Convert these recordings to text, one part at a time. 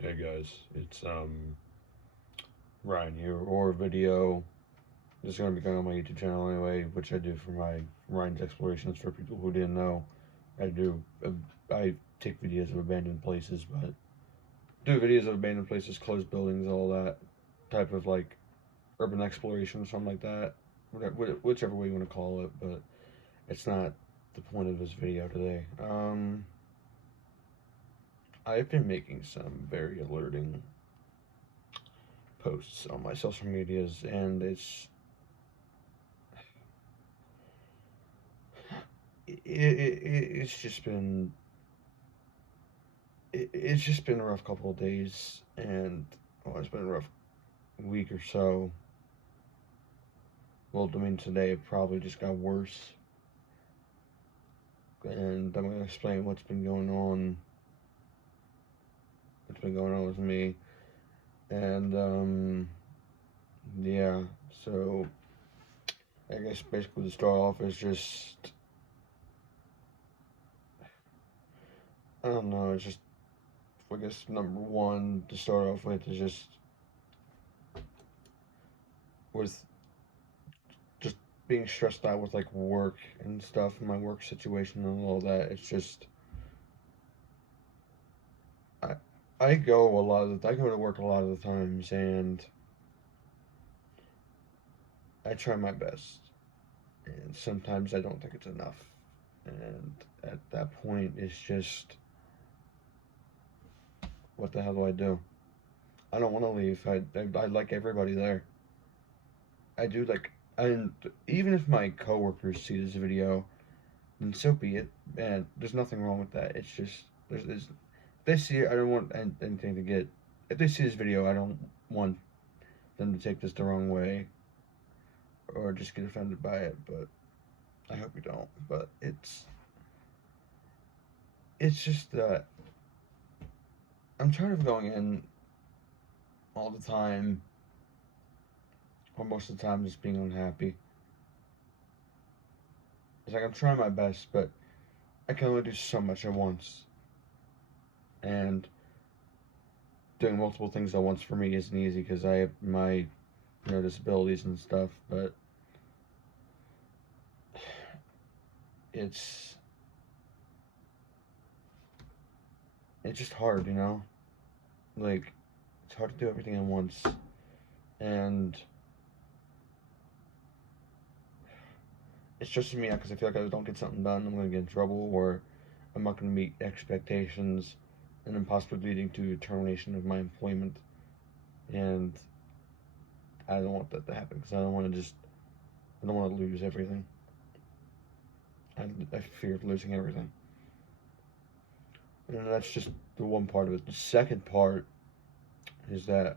Hey guys, it's Ryan here, or video. This is gonna be going on my YouTube channel anyway, which I do for my Ryan's Explorations. For people who didn't know, I do. I take videos of abandoned places, but do videos of abandoned places, closed buildings, all that type of like urban exploration or something like that. Whichever way you want to call it, but it's not the point of this video today. I've been making some very alerting posts on my social medias, and it's just been it's just been a rough couple of days, and well, it's been a rough week or so. Well, I mean, today it probably just got worse, and I'm gonna explain what's been going on. What's been going on with me, and yeah. So I guess basically to start off is just I don't know. It's just I guess number one to start off with is just with just being stressed out with like work and stuff, my work situation and all that. It's just I I go to work a lot of the times, and I try my best, and sometimes I don't think it's enough. And at that point, it's just what the hell do I do? I don't want to leave. I like everybody there. I do like, and even if my coworkers see this video, then so be it. And there's nothing wrong with that. It's just there's if they see it, I don't want anything to get. If they see this video, I don't want them to take this the wrong way or just get offended by it. But I hope you don't. But it's just that I'm tired of going in all the time, or most of the time, just being unhappy. It's like I'm trying my best, but I can only do so much at once, and doing multiple things at once for me isn't easy because I have my disabilities and stuff. But it's it's just hard, Like it's hard to do everything at once, and it's stressing me out because I feel like if I don't get something done, I'm gonna get in trouble, or I'm not gonna meet expectations, and then possibly leading to termination of my employment. And I don't want that to happen because I don't want to lose everything. I fear losing everything, and that's just the one part of it. The second part is that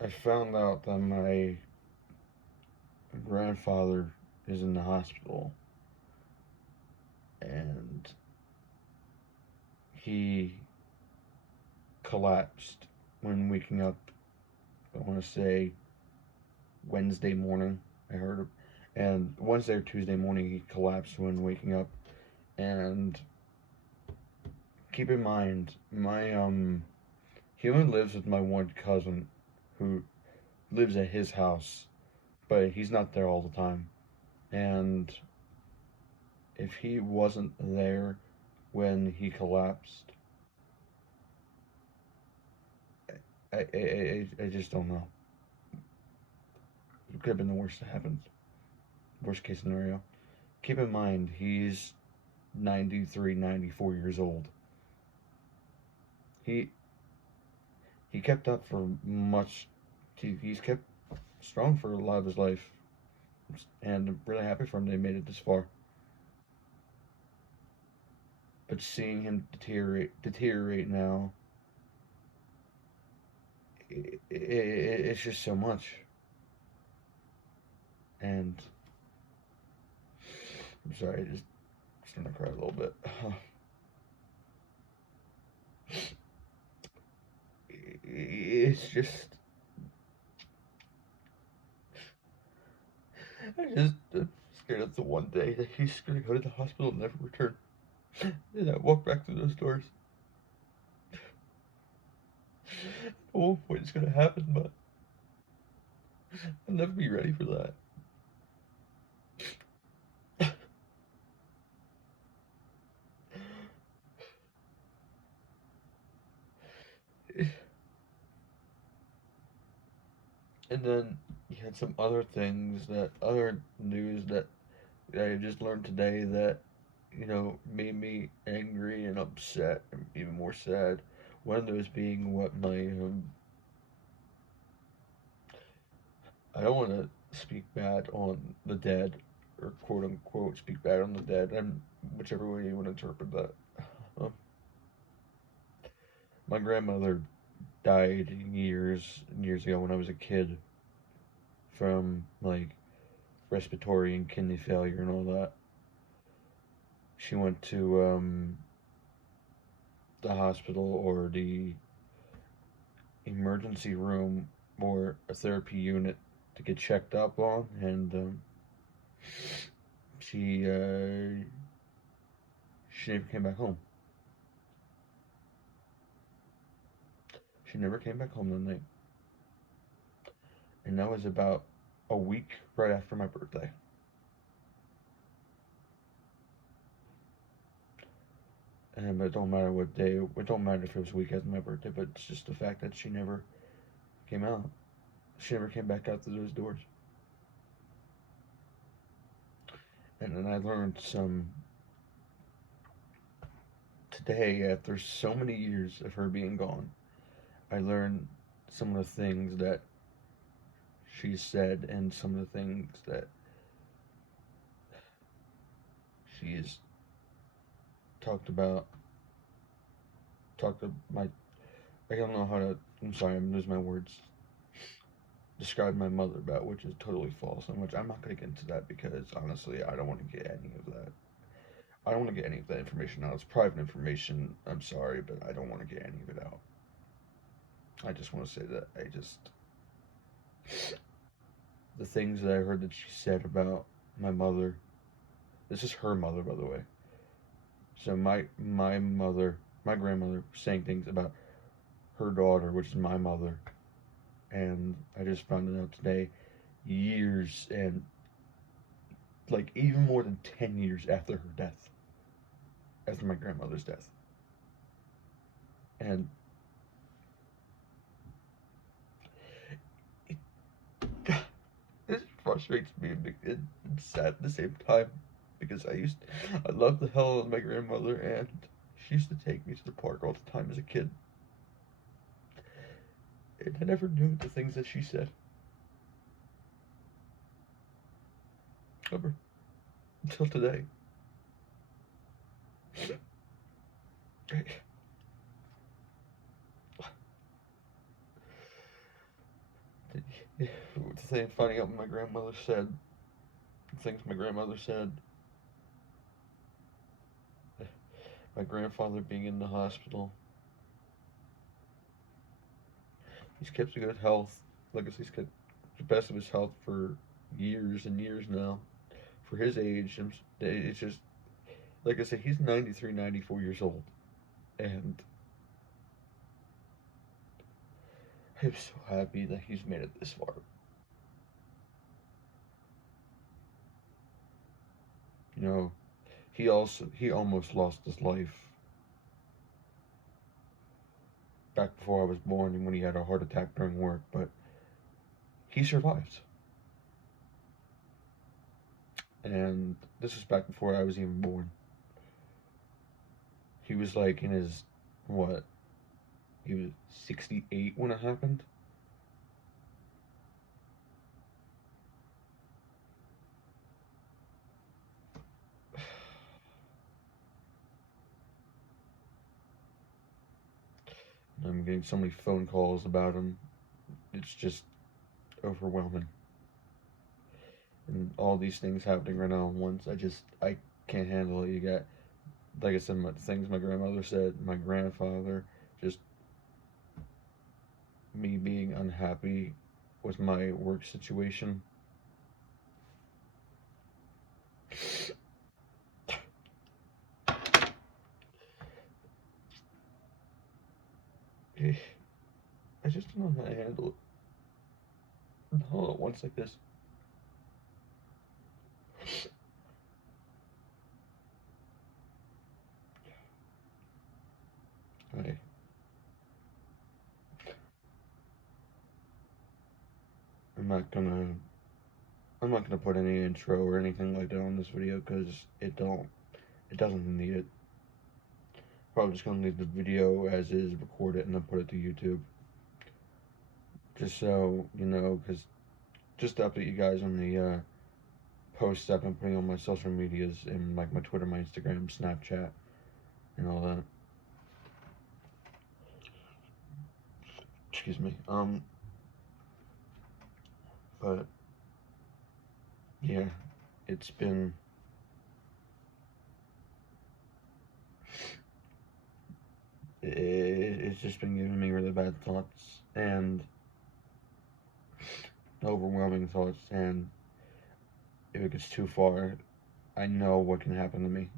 I found out that my grandfather is in the hospital, and he collapsed when waking up. I want to say Wednesday morning. I heard, and Wednesday or Tuesday morning he collapsed when waking up. And keep in mind, my he only lives with my one cousin, who lives at his house, but he's not there all the time. And if he wasn't there when he collapsed, I just don't know. It could have been the worst that happened. Worst case scenario. Keep in mind, he's 93, 94 years old. He he kept up for much. He's kept strong for a lot of his life, and I'm really happy for him they made it this far. But seeing him deteriorate now, it's just so much. And I'm sorry, I just starting to cry a little bit. It's just I'm scared of the one day that he's gonna go to the hospital and never return. And I walked back through those doors. At one point it's gonna happen, but I'll never be ready for that. And then you had some other things that other news that I just learned today that made me angry and upset and even more sad. One of those being what my I don't want to speak bad on the dead or quote unquote speak bad on the dead, and whichever way you want to interpret that. Um, my grandmother died years and years ago when I was a kid from like respiratory and kidney failure and all that. She went to the hospital or the emergency room or a therapy unit to get checked up on, and she she never came back home. She never came back home that night, and that was about a week right after my birthday. And it don't matter what day. It don't matter if it was a week after my birthday, but it's just the fact that she never came out. She never came back out through those doors. And then I learned some today after so many years of her being gone. I learned some of the things that she said and some of the things that she's talked about. Talked to my. I don't know how to. I'm sorry, I'm losing my words. Describe my mother about, which is totally false, and which I'm not going to get into that because honestly, I don't want to get any of that. I don't want to get any of that information out. It's private information. I'm sorry, but I don't want to get any of it out. I just want to say that the things that I heard that she said about my mother. This is her mother, by the way. So my mother, my grandmother, saying things about her daughter, which is my mother, and I just found it out today, years and like even more than 10 years after her death, after my grandmother's death, and it, this frustrates me. It's sad at the same time because I loved the hell out of my grandmother, and she used to take me to the park all the time as a kid. And I never knew the things that she said. Ever. Until today. The thing finding out what my grandmother said, the things my grandmother said, my grandfather being in the hospital. He's kept a good health. Like I said, he's kept the best of his health for years and years now. For his age, it's just, like I said, he's 93, 94 years old. And I'm so happy that he's made it this far. You know, he almost lost his life back before I was born and when he had a heart attack during work, but he survived. And this was back before I was even born. He was like in his what? He was 68 when it happened. I'm getting so many phone calls about him. It's just overwhelming. And all these things happening right now at once. I can't handle it. You got, like I said, things my grandmother said, my grandfather, just me being unhappy with my work situation. I just don't know how to handle it. All at once like this. I, I'm not gonna I'm not gonna put any intro or anything like that on this video because it doesn't need it. Probably just gonna leave the video as is, record it, and then put it to YouTube. Just so you know, because just to update you guys on the posts I've been putting on my social medias and like my Twitter, my Instagram, Snapchat, and all that. Excuse me. But yeah, it's been it's just been giving me really bad thoughts and overwhelming thoughts, and if it gets too far, I know what can happen to me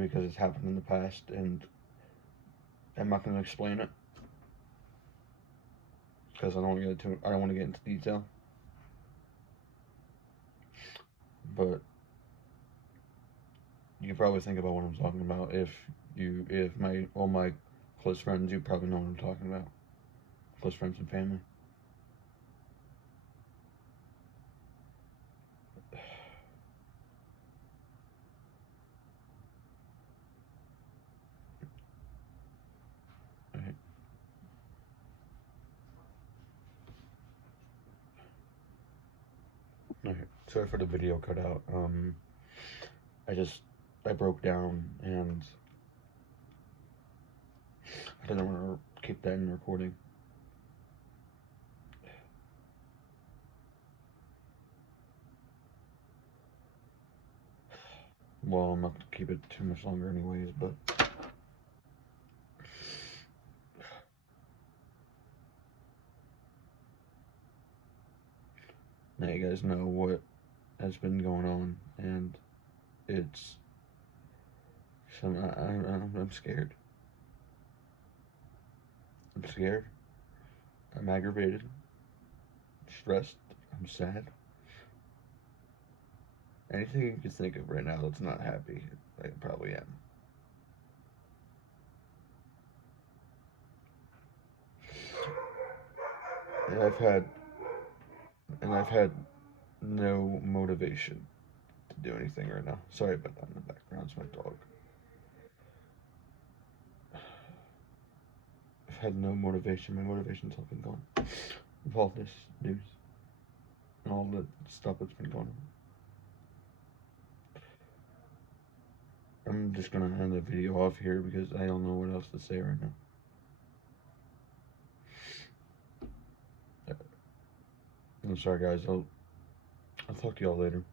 because it's happened in the past, and I'm not going to explain it because I don't want to get into detail. But you can probably think about what I'm talking about if my all my close friends, you probably know what I'm talking about. Close friends and family. Right. Okay. Sorry for the video cut out. I broke down and I didn't want to keep that in recording. Well, I'm not going to keep it too much longer anyways, but now you guys know what has been going on, and it's I'm scared. I'm scared. I'm aggravated. Stressed. I'm sad. Anything you can think of right now that's not happy, I probably am. And I've had no motivation to do anything right now. Sorry about that in the background. It's my dog. I've had no motivation. My motivation's all been gone with all this news and all the stuff that's been going on. I'm just gonna end the video off here because I don't know what else to say right now. I'm sorry, guys. I'll talk to y'all later.